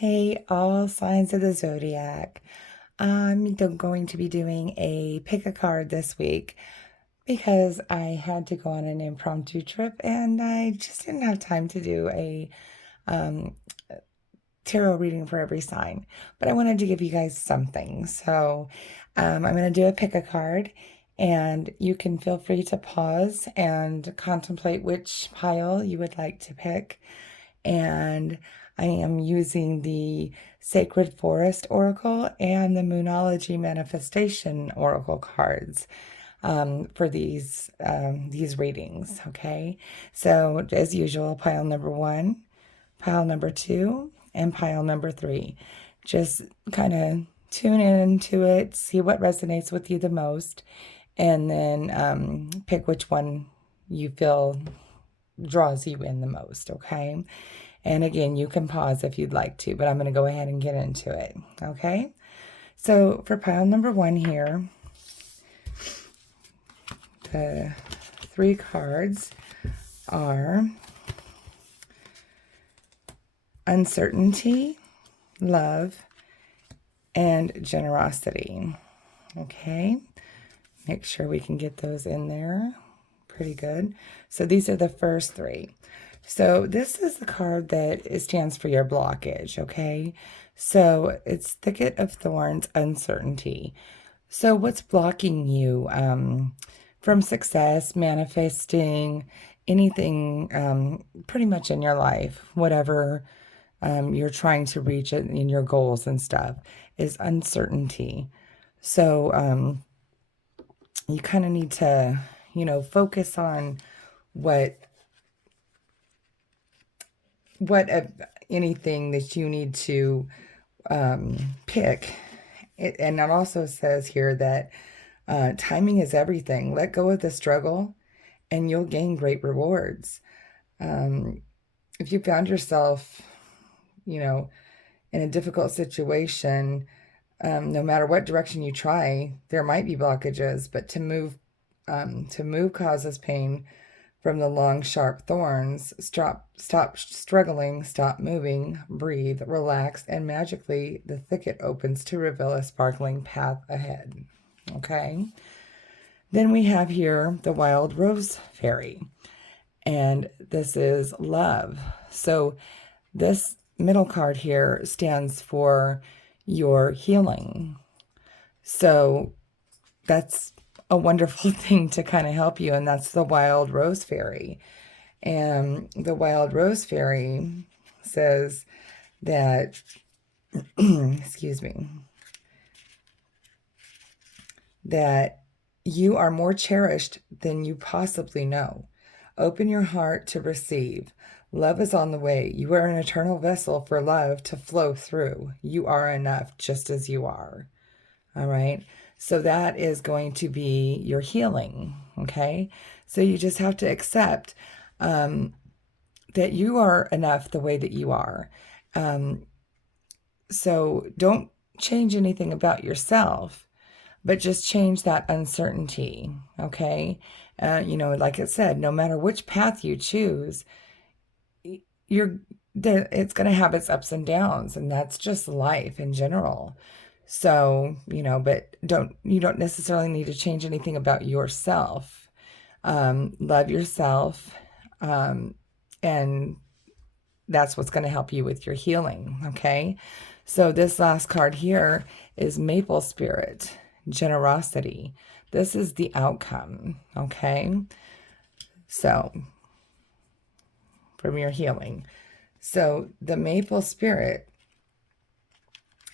Hey, all signs of the Zodiac. Going to be doing a pick a card this week because I had to go on an impromptu trip and I just didn't have time to do a um, tarot reading for every sign. But I wanted to give you guys something. So I'm going to do a pick a card and you can feel free to pause and contemplate which pile you would like to pick. And I am using the Sacred Forest Oracle and the Moonology Manifestation Oracle cards for these readings. Okay, so as usual, pile number one, pile number two, and pile number three. Just kind of tune into it, see what resonates with you the most, and then pick which one you feel draws you in the most. Okay. And again, you can pause if you'd like to, but I'm going to go ahead and get into it. Okay. So for pile number one here, the three cards are uncertainty, love, and generosity. Okay. Make sure we can get those in there. Pretty good. So these are the first three. So this is the card that it stands for your blockage, okay? So it's Thicket of Thorns, uncertainty. So what's blocking you from success, manifesting anything pretty much in your life, whatever you're trying to reach in your goals and stuff, is uncertainty. So you kind of need to, focus on what what uh, anything that you need to pick. And it also says here that timing is everything. Let go of the struggle and you'll gain great rewards. Um, if you found yourself, you know, in a difficult situation, no matter what direction you try, there might be blockages, but to move causes pain from the long, sharp thorns. Stop struggling, stop moving, breathe, relax, and magically the thicket opens to reveal a sparkling path ahead. Okay. Then we have here the Wild Rose Fairy, and this is love. So this middle card here stands for your healing. So that's a wonderful thing to kind of help you, and that's the Wild Rose Fairy. And the Wild Rose Fairy says that, excuse me, that you are more cherished than you possibly know. Open your heart to receive. Love is on the way. You are an eternal vessel for love to flow through. You are enough just as you are. All right. So that is going to be your healing. Okay. So you just have to accept that you are enough the way that you are. Um, so don't change anything about yourself, but just change that uncertainty. Okay. Like it said, no matter which path you choose, you're it's going to have its ups and downs, and that's just life in general. So, but you don't necessarily need to change anything about yourself. Love yourself. And that's what's going to help you with your healing. Okay. So this last card here is Maple Spirit, generosity. This is the outcome. Okay. So from your healing. So the Maple Spirit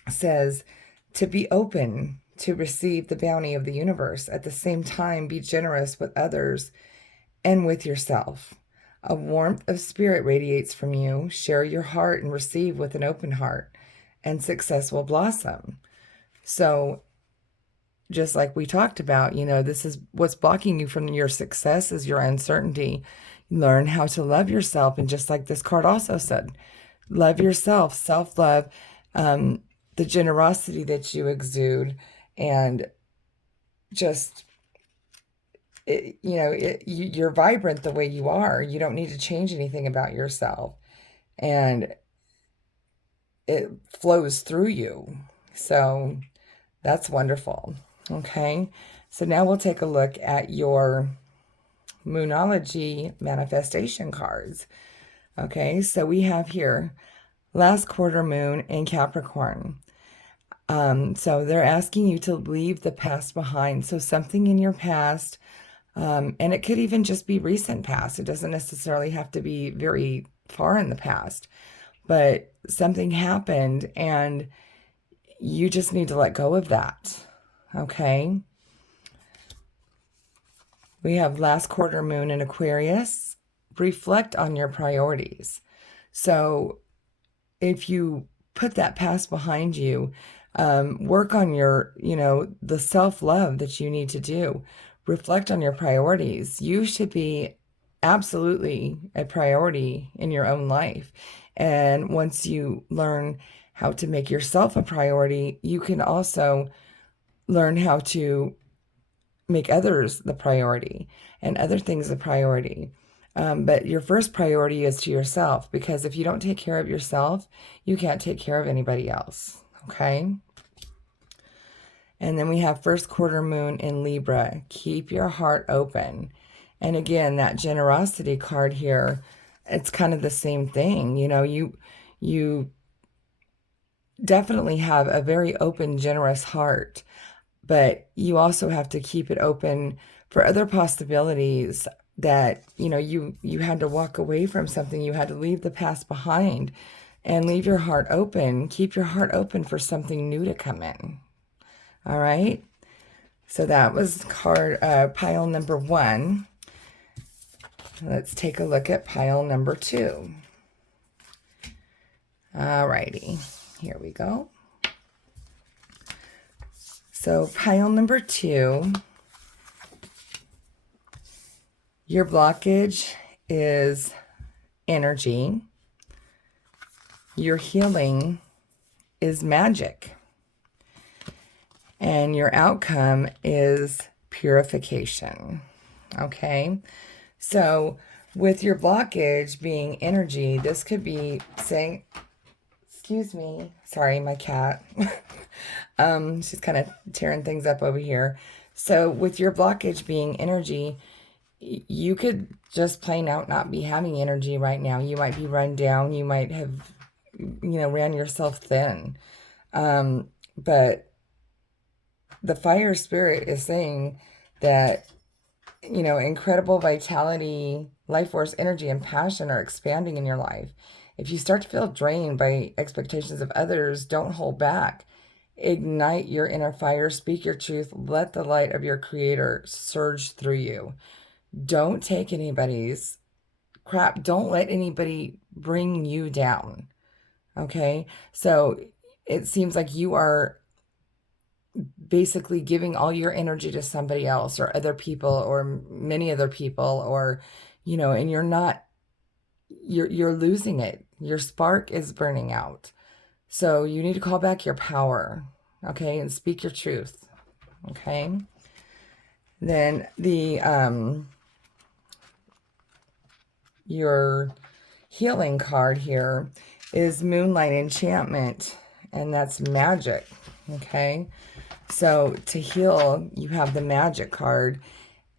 says to be open to receive the bounty of the universe. At the same time, be generous with others and with yourself. A warmth of spirit radiates from you. Share your heart and receive with an open heart, and success will blossom. So just like we talked about, this is what's blocking you from your success is your uncertainty. Learn how to love yourself. And just like this card also said, love yourself, self-love, the generosity that you exude, and just, you're vibrant the way you are. You don't need to change anything about yourself. And it flows through you. So that's wonderful. Okay. So now we'll take a look at your Moonology manifestation cards. Okay. So we have here last quarter moon in Capricorn. So they're asking you to leave the past behind. So something in your past, and it could even just be recent past. It doesn't necessarily have to be very far in the past, but something happened and you just need to let go of that. Okay. We have last quarter moon in Aquarius. Reflect on your priorities. So if you put that past behind you, work on your, the self-love that you need to do. Reflect on your priorities. You should be absolutely a priority in your own life. And once you learn how to make yourself a priority, you can also learn how to make others the priority and other things the priority. But your first priority is to yourself, because if you don't take care of yourself, you can't take care of anybody else. Okay. And then we have first quarter moon in Libra. Keep your heart open. And again, that generosity card here, it's kind of the same thing. You definitely have a very open, generous heart, but you also have to keep it open for other possibilities that, you had to walk away from something. You had to leave the past behind and leave your heart open. Keep your heart open for something new to come in. All right. So that was pile number 1. Let's take a look at pile number 2. All righty. Here we go. So pile number 2, your blockage is energy. Your healing is magic. And your outcome is purification. Okay. So with your blockage being energy, this could be saying, excuse me, sorry, my cat. She's kind of tearing things up over here. So with your blockage being energy, you could just plain out not be having energy right now. You might be run down. You might have, ran yourself thin. But the fire spirit is saying that, incredible vitality, life force, energy, and passion are expanding in your life. If you start to feel drained by expectations of others, don't hold back. Ignite your inner fire, speak your truth, let the light of your creator surge through you. Don't take anybody's crap. Don't let anybody bring you down. Okay? So it seems like you are basically giving all your energy to somebody else or other people or many other people, or, and you're losing it. Your spark is burning out. So you need to call back your power, okay, and speak your truth, okay? Then your healing card here is Moonlight Enchantment, and that's magic, okay? So to heal, you have the magic card,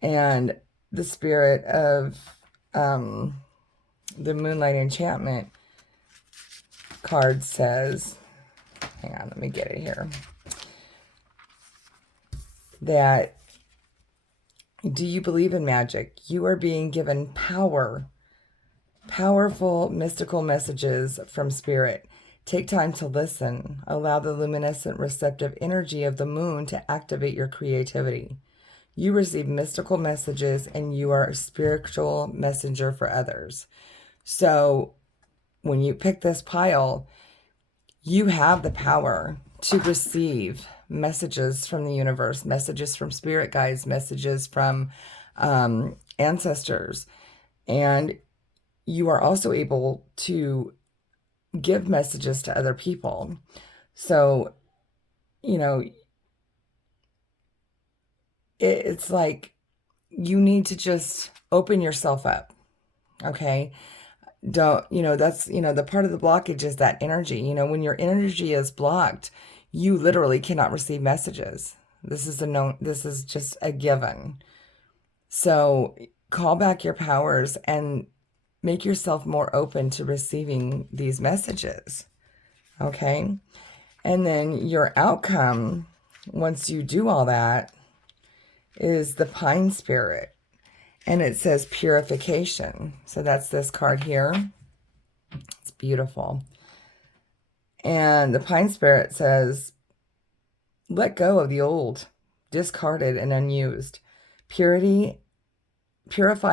and the spirit of the Moonlight Enchantment card says, hang on, let me get it here, that do you believe in magic? You are being given powerful mystical messages from spirit. Take time to listen. Allow the luminescent receptive energy of the moon to activate your creativity. You receive mystical messages and you are a spiritual messenger for others. So when you pick this pile, you have the power to receive messages from the universe, messages from spirit guides, messages from ancestors. And you are also able to give messages to other people. So, it's like you need to just open yourself up. Okay. don't, that's, the part of the blockage is that energy. When your energy is blocked, you literally cannot receive messages. This is just a given. So call back your powers and make yourself more open to receiving these messages. Okay. And then your outcome, once you do all that, is the pine spirit. And it says purification. So that's this card here. It's beautiful. And the pine spirit says, let go of the old, discarded and unused. Purify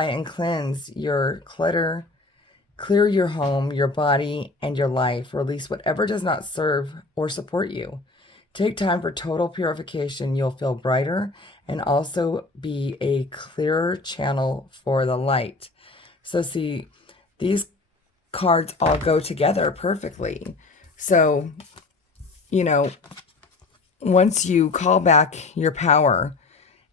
and cleanse your clutter. Clear your home, your body, and your life. Release whatever does not serve or support you. Take time for total purification. You'll feel brighter and also be a clearer channel for the light. So see, these cards all go together perfectly. So, once you call back your power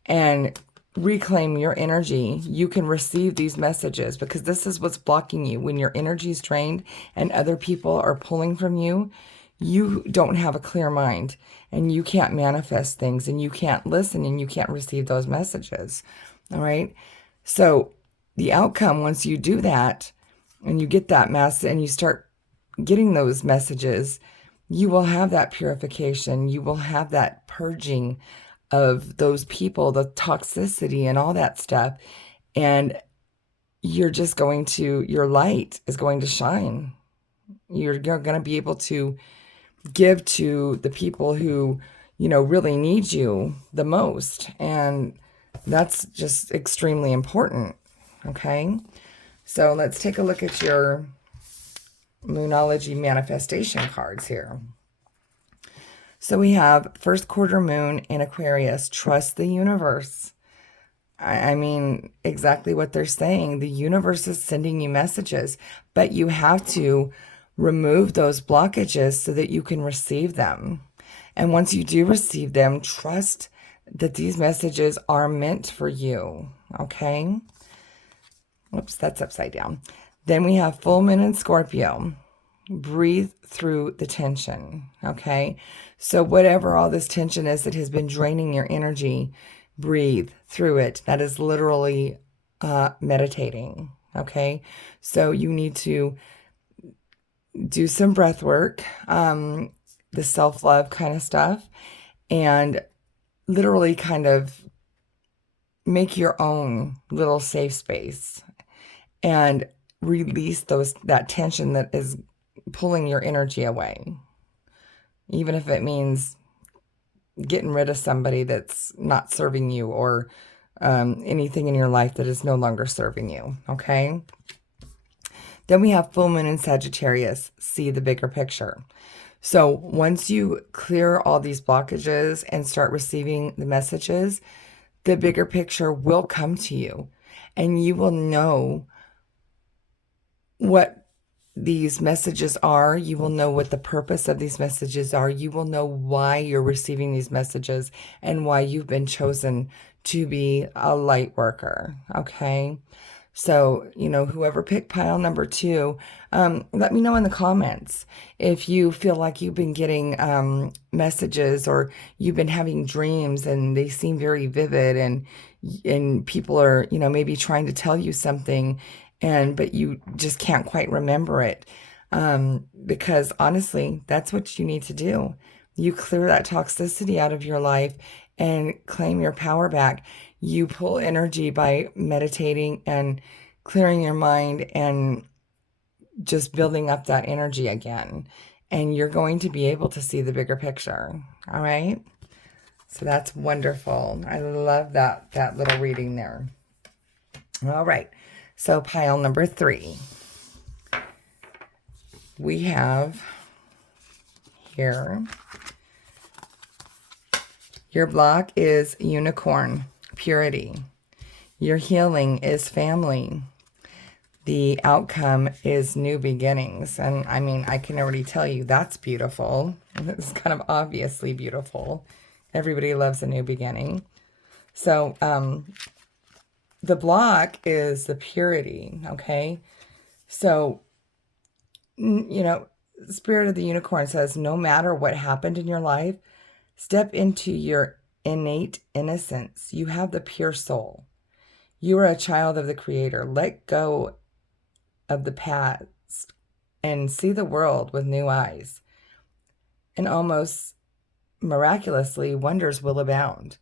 and reclaim your energy, you can receive these messages, because this is what's blocking you. When your energy is drained and other people are pulling from you, you don't have a clear mind and you can't manifest things and you can't listen and you can't receive those messages. All right. So the outcome, once you do that and you get that mess and you start getting those messages, you will have that purification. You will have that purging of those people, the toxicity and all that stuff. And your light is going to shine. You're going to be able to give to the people who, really need you the most. And that's just extremely important. Okay. So let's take a look at your Moonology manifestation cards here. So we have first quarter moon in Aquarius. Trust the universe. I mean, exactly what they're saying. The universe is sending you messages, but you have to remove those blockages so that you can receive them. And once you do receive them, trust that these messages are meant for you. Okay? Whoops, that's upside down. Then we have full moon in Scorpio. Breathe through the tension. Okay? So whatever all this tension is that has been draining your energy, breathe through it. That is literally meditating. Okay? So you need to do some breath work, the self-love kind of stuff, and literally kind of make your own little safe space and release that tension that is pulling your energy away. Even if it means getting rid of somebody that's not serving you, or anything in your life that is no longer serving you. Okay? Then we have full moon in Sagittarius. See the bigger picture. So once you clear all these blockages and start receiving the messages, the bigger picture will come to you, and you will know what these messages are. You will know what the purpose of these messages are. You will know why you're receiving these messages and why you've been chosen to be a light worker. Okay? So, whoever picked pile number 2, let me know in the comments if you feel like you've been getting messages, or you've been having dreams and they seem very vivid, and people are, maybe trying to tell you something, but you just can't quite remember it. Because honestly, that's what you need to do. You clear that toxicity out of your life and claim your power back. You pull energy by meditating and clearing your mind and just building up that energy again. And you're going to be able to see the bigger picture. All right? So that's wonderful. I love that little reading there. All right. So pile number 3. We have here, your block is unicorn, purity. Your healing is family. The outcome is new beginnings. And I mean, I can already tell you that's beautiful. It's kind of obviously beautiful. Everybody loves a new beginning. So the block is the purity, okay? So You know, Spirit of the Unicorn says, no matter what happened in your life, step into your innate innocence. You have the pure soul. You are a child of the Creator. Let go of the past and see the world with new eyes. And almost miraculously, wonders will abound.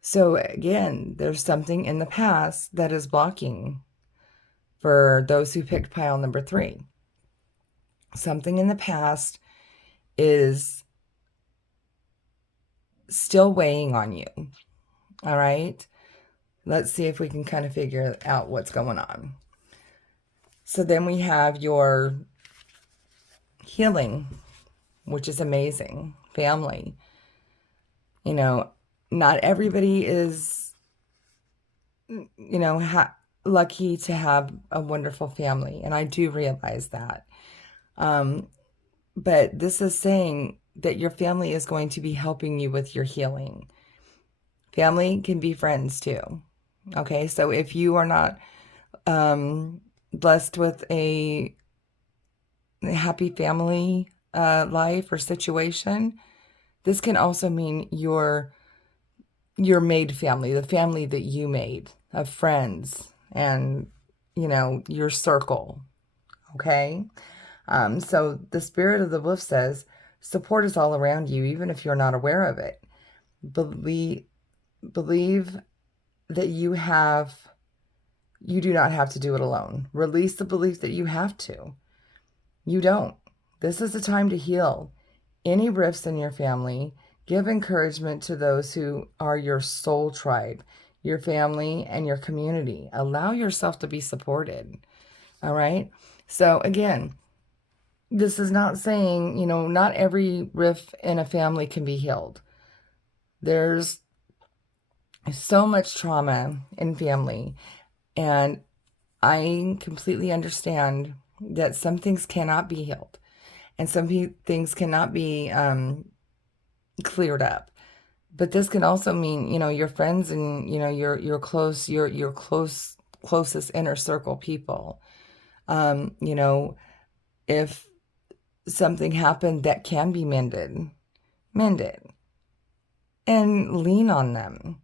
So, again, there's something in the past that is blocking for those who picked pile number 3. Something in the past is still weighing on you. All right. Let's see if we can kind of figure out what's going on. So then we have your healing, which is amazing. Family. You know, not everybody is, lucky to have a wonderful family. And I do realize that. But this is saying that your family is going to be helping you with your healing. Family can be friends too. Okay, so if you are not blessed with a happy family life or situation, this can also mean your made family, the family that you made of friends and, your circle. Okay? So the Spirit of the Wolf says, support is all around you, even if you're not aware of it. Believe that you do not have to do it alone. Release the belief that you have to. You don't. This is the time to heal any rifts in your family. Give encouragement to those who are your soul tribe, your family, and your community. Allow yourself to be supported. All right? So again, this is not saying, not every rift in a family can be healed. There's so much trauma in family, and I completely understand that some things cannot be healed and some things cannot be cleared up. But this can also mean, your friends and, your closest inner circle people. If something happened that can be mended, mend it and lean on them.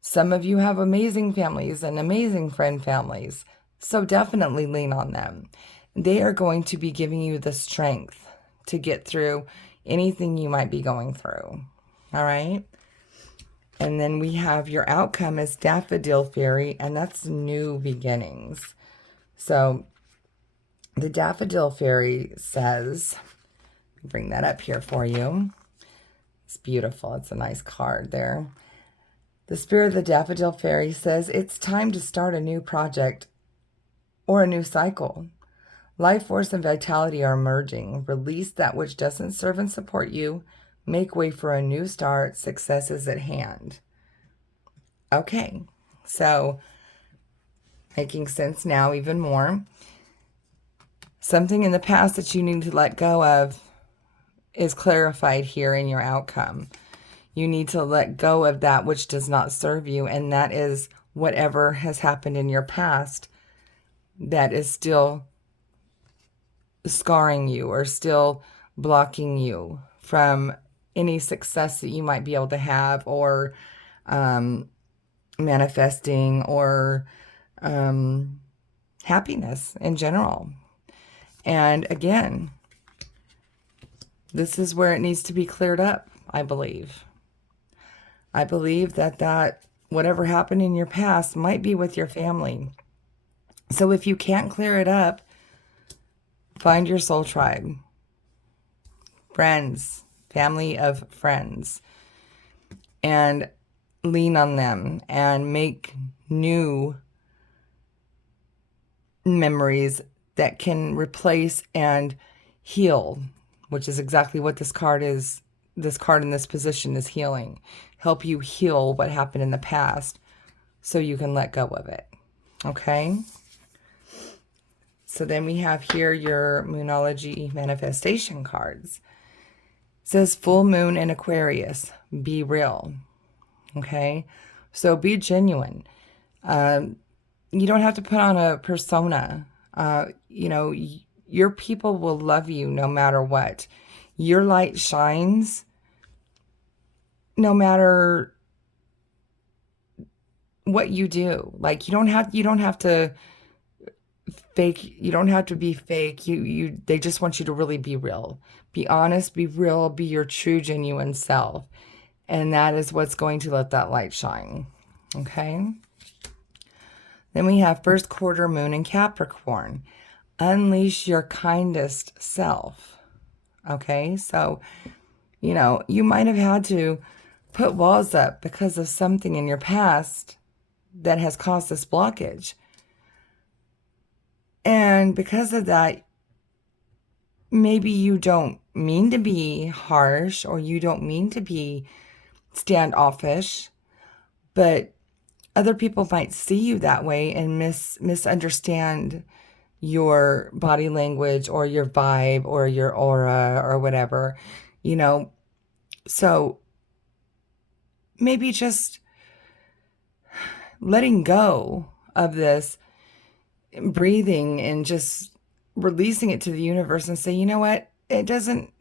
Some of you have amazing families and amazing friend families, so definitely lean on them. They are going to be giving you the strength to get through anything you might be going through. All right? And then we have your outcome as Daffodil Fairy, and that's new beginnings. So the Daffodil Fairy says, bring that up here for you. It's beautiful. It's a nice card there. The Spirit of the Daffodil Fairy says, it's time to start a new project or a new cycle. Life force and vitality are emerging. Release that which doesn't serve and support you. Make way for a new start. Success is at hand. Okay, so making sense now even more. Something in the past that you need to let go of is clarified here in your outcome. You need to let go of that which does not serve you, and that is whatever has happened in your past that is still scarring you or still blocking you from any success that you might be able to have, or manifesting, or happiness in general. And again, this is where it needs to be cleared up, I believe. I believe that whatever happened in your past might be with your family. So if you can't clear it up, find your soul tribe, friends, family of friends, and lean on them and make new memories that can replace and heal, which is exactly what this card is. This card in this position is healing. Help you heal what happened in the past so you can let go of it. Okay? So then we have here your Moonology manifestation cards. It says full moon in Aquarius. Be real. Okay? So be genuine. You don't have to put on a persona. your people will love you no matter what. Your light shines no matter what you do. Like you don't have to fake, you don't have to be fake. They just want you to really be real. Be honest, be real, be your true genuine self. And that is what's going to let that light shine. Okay? Then we have first quarter moon in Capricorn. Unleash your kindest self. Okay? So, you might have had to put walls up because of something in your past that has caused this blockage. And because of that, maybe you don't mean to be harsh or you don't mean to be standoffish, but other people might see you that way and misunderstand your body language or your vibe or your aura or whatever, So maybe just letting go of this, breathing and just releasing it to the universe and say, you know what? It doesn't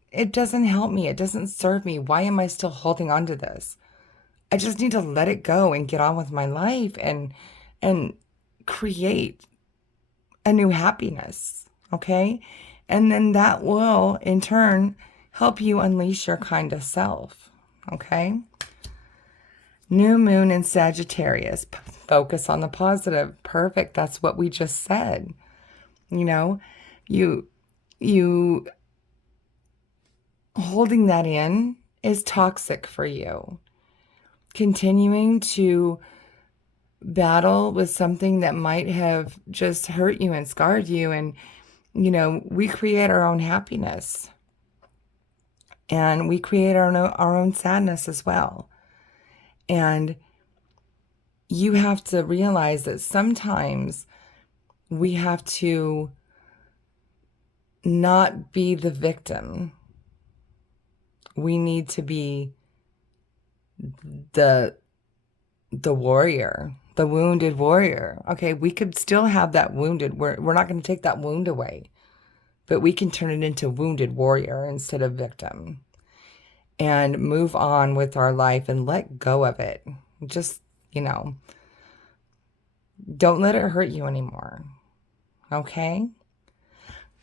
help me. It doesn't serve me. Why am I still holding on to this? I just need to let it go and get on with my life and create a new happiness, okay? And then that will in turn help you unleash your kindest self, okay? New moon in Sagittarius. Focus on the positive. Perfect. That's what we just said. You holding that in is toxic for you. Continuing to battle with something that might have just hurt you and scarred you. And, we create our own happiness. And we create our own sadness as well. And you have to realize that sometimes we have to not be the victim. We need to be the warrior, the wounded warrior. Okay, we could still have that wounded. We're not going to take that wound away, but we can turn it into wounded warrior instead of victim and move on with our life and let go of it. Just, don't let it hurt you anymore. Okay?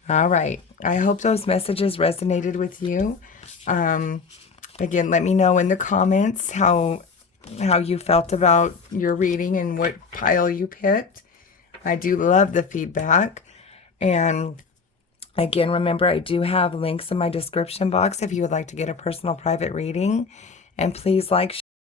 All right. I hope those messages resonated with you. Again, let me know in the comments how you felt about your reading and what pile you picked. I do love the feedback. And again, remember, I do have links in my description box if you would like to get a personal private reading. And please like,